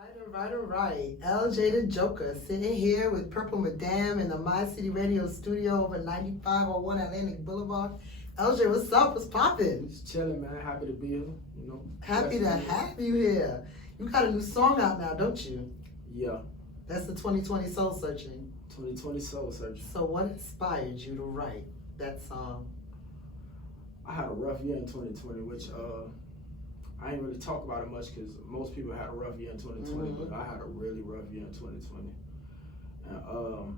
All right. LJ the Joker sitting here with Purple Madame in the My City Radio studio over 9501 Atlantic Boulevard. LJ, what's up? What's poppin'? Just chilling, man. Happy to be here. Happy to have you here. You got a new song out now, don't you? Yeah. That's the 2020 Soul Searching. 2020 Soul Searching. So what inspired you to write that song? I had a rough year in 2020, which I ain't really talk about it much because most people had a rough year in 2020, but I had a really rough year in 2020. And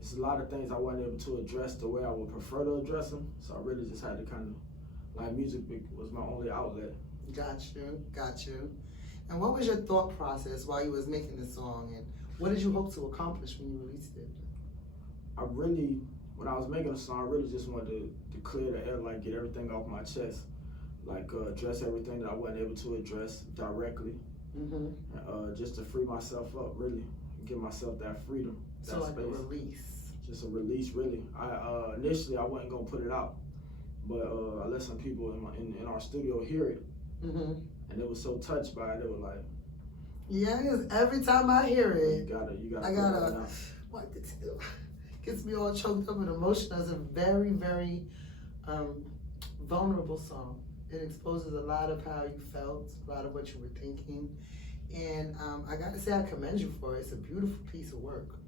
it's a lot of things I wasn't able to address the way I would prefer to address them. So I really just had to kind of, like, music was my only outlet. Got you. And what was your thought process while you was making the song, and what did you hope to accomplish when you released it? When I was making the song, I really just wanted to clear the air, like get everything off my chest, like address everything that I wasn't able to address directly, and just to free myself up, really, give myself that freedom, so that like space. A release. Just a release, really. Initially I wasn't gonna put it out, but I let some people in our studio hear it, and they were so touched by it. They were like, "Yeah, because every time I hear it, you gotta, I gotta what to do." Gets me all choked up with emotion. It's a very, very vulnerable song. It exposes a lot of how you felt, a lot of what you were thinking, and I gotta say I commend you for it. It's a beautiful piece of work.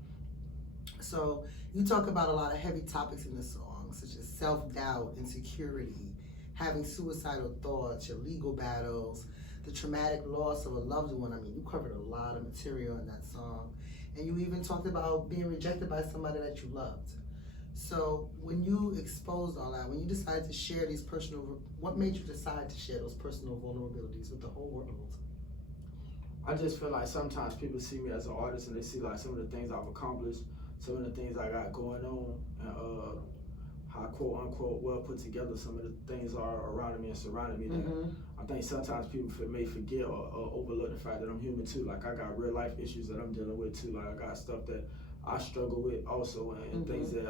So you talk about a lot of heavy topics in the song, such as self-doubt, insecurity, having suicidal thoughts, your legal battles, the traumatic loss of a loved one. I mean, you covered a lot of material in that song. And you even talked about being rejected by somebody that you loved. So when you exposed all that, when you decided to share these what made you decide to share those personal vulnerabilities with the whole world? I just feel like sometimes people see me as an artist and they see like some of the things I've accomplished, some of the things I got going on, and how quote unquote well put together some of the things are around me and surrounding me. That I think sometimes people may forget or overlook the fact that I'm human too. Like I got real life issues that I'm dealing with too. Like I got stuff that I struggle with also, and things that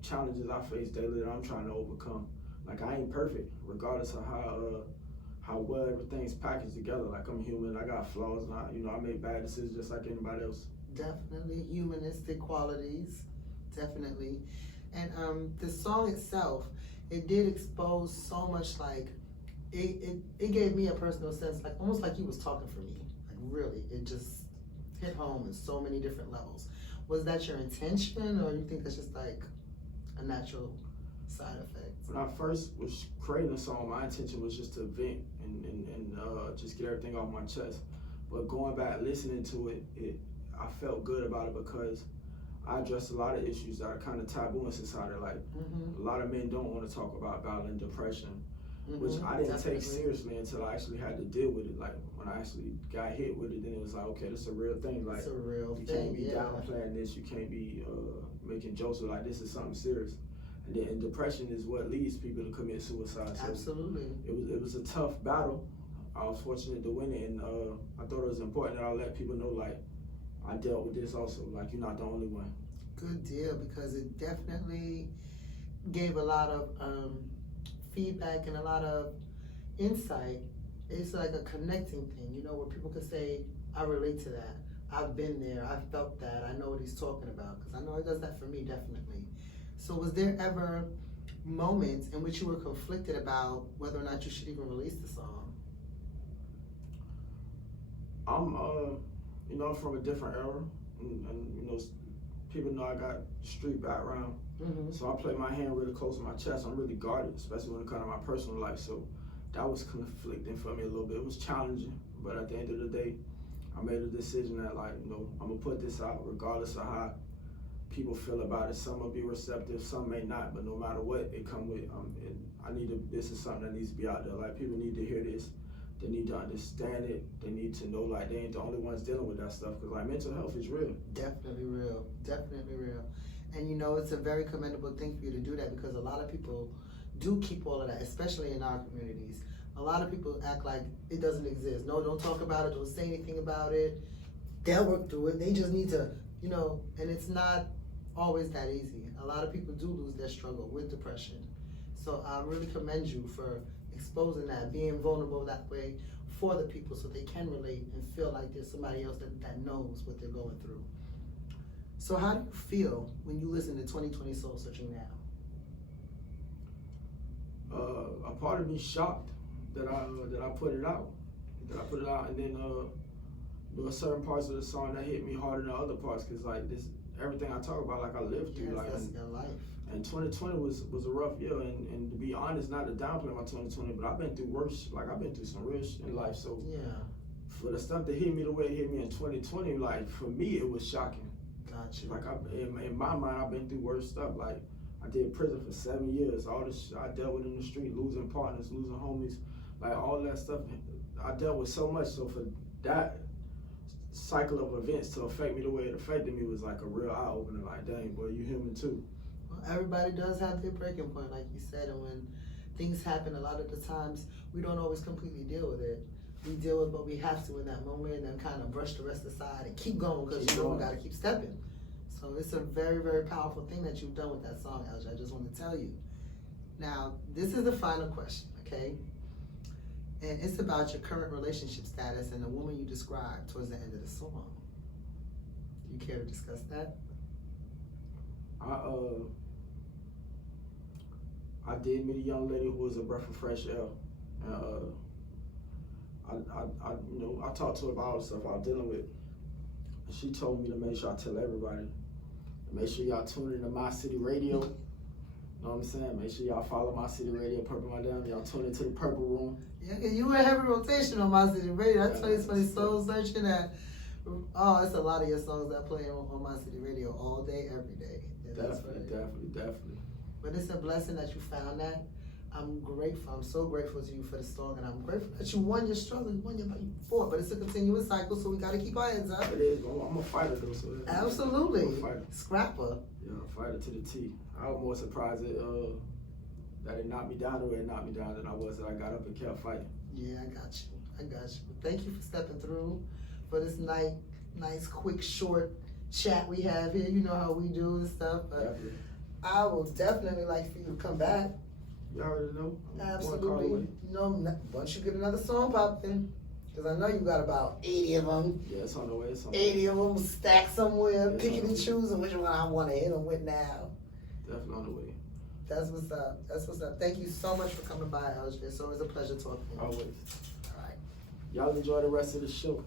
challenges I face daily that I'm trying to overcome. Like I ain't perfect, regardless of how well everything's packaged together. Like I'm human, I got flaws, and I make bad decisions just like anybody else. Definitely humanistic qualities, definitely. And the song itself, it did expose so much, like, it gave me a personal sense, like almost like you was talking for me. Like really, it just hit home in so many different levels. Was that your intention, or you think that's just like a natural side effect? When I first was creating the song, my intention was just to vent and just get everything off my chest. But going back, listening to it, I felt good about it because I addressed a lot of issues that are kind of taboo in society. Like a lot of men don't want to talk about battling depression, which I didn't take seriously until I actually had to deal with it. Like when I actually got hit with it, then it was like, okay, this is a real thing. Like it's a real you thing. can't be downplaying this. You can't be making jokes of like this is something serious. And depression is what leads people to commit suicide. So absolutely. It was a tough battle. I was fortunate to win it, and I thought it was important that I let people know like I dealt with this also. Like you're not the only one. Good deal, because it definitely gave a lot of feedback and a lot of insight. It's like a connecting thing, where people can say, I relate to that. I've been there. I felt that. I know what he's talking about, because I know he does that for me, definitely. So was there ever moments in which you were conflicted about whether or not you should even release the song? I'm from a different era, and people know I got street background, so I play my hand really close to my chest. I'm really guarded, especially when it comes to my personal life. So that was conflicting for me a little bit. It was challenging, but at the end of the day, I made a decision that I'm gonna put this out regardless of how people feel about it. Some will be receptive, some may not, but no matter what it come with, this is something that needs to be out there. Like people need to hear this. They need to understand it. They need to know like they ain't the only ones dealing with that stuff, because like mental health is real. Definitely real. And it's a very commendable thing for you to do that, because a lot of people do keep all of that, especially in our communities. A lot of people act like it doesn't exist. No, don't talk about it, don't say anything about it. They'll work through it. They just need to, and it's not always that easy. A lot of people do lose their struggle with depression. So I really commend you for exposing that, being vulnerable that way for the people so they can relate and feel like there's somebody else that knows what they're going through. So how do you feel when you listen to 2020 Soul Searching now? A part of me shocked that I put it out. And then there were certain parts of the song that hit me harder than other parts, because like this, everything I talk about, like I lived through. Yes, like that's your life. And 2020 was a rough year, and to be honest, not to downplay my 2020, but I've been through worse. Like I've been through some real shit in life. So yeah, for the stuff that hit me the way it hit me in 2020, like for me it was shocking. Gotcha. Like in my mind, I've been through worse stuff. Like I did prison for 7 years. All this shit I dealt with in the street, losing partners, losing homies, like all that stuff. I dealt with so much. So for that cycle of events to affect me the way it affected me was like a real eye opener. Like, dang, boy, you human too. Well, everybody does have their breaking point, like you said, and when things happen, a lot of the times we don't always completely deal with it. We deal with what we have to in that moment, and then kind of brush the rest aside and keep going, because you know we gotta keep stepping. So it's a very, very powerful thing that you've done with that song, LJ. I just want to tell you. Now, this is the final question, okay? And it's about your current relationship status and the woman you described towards the end of the song. Do you care to discuss that? I did meet a young lady who was a breath of fresh air. I talked to her about all the stuff I was dealing with. And she told me to make sure I tell everybody. Make sure y'all tune into My City Radio. You know what I'm saying? Make sure y'all follow My City Radio, Purple Madame. Y'all tune into the Purple Room. Yeah, you were in heavy rotation on My City Radio. That's 2020 Soul Searching. It's a lot of your songs that play on My City Radio all day, every day. Yeah, Definitely. But it's a blessing that you found that. I'm grateful. I'm so grateful to you for the song, and I'm grateful that you won your struggle. You won your fight before, but it's a continuous cycle, so we got to keep our heads up. It is. I'm a fighter though. So absolutely. I'm a fighter. Scrapper. Yeah, a fighter to the T. I was more surprised that it knocked me down the way it knocked me down than I was that I got up and kept fighting. Yeah, I got you. Thank you for stepping through for this nice, quick, short chat we have here. You know how we do and stuff. But definitely. I will definitely like for you to come back. You already know. Absolutely. Once you get another song popping, because I know you got about 80 of them. Yeah, it's on the way. 80 of them stacked somewhere, picking and choosing which one I want to hit them with now. Definitely on the way. That's what's up. Thank you so much for coming by, LJ. It's always a pleasure talking to you. Always. All right. Y'all enjoy the rest of the show.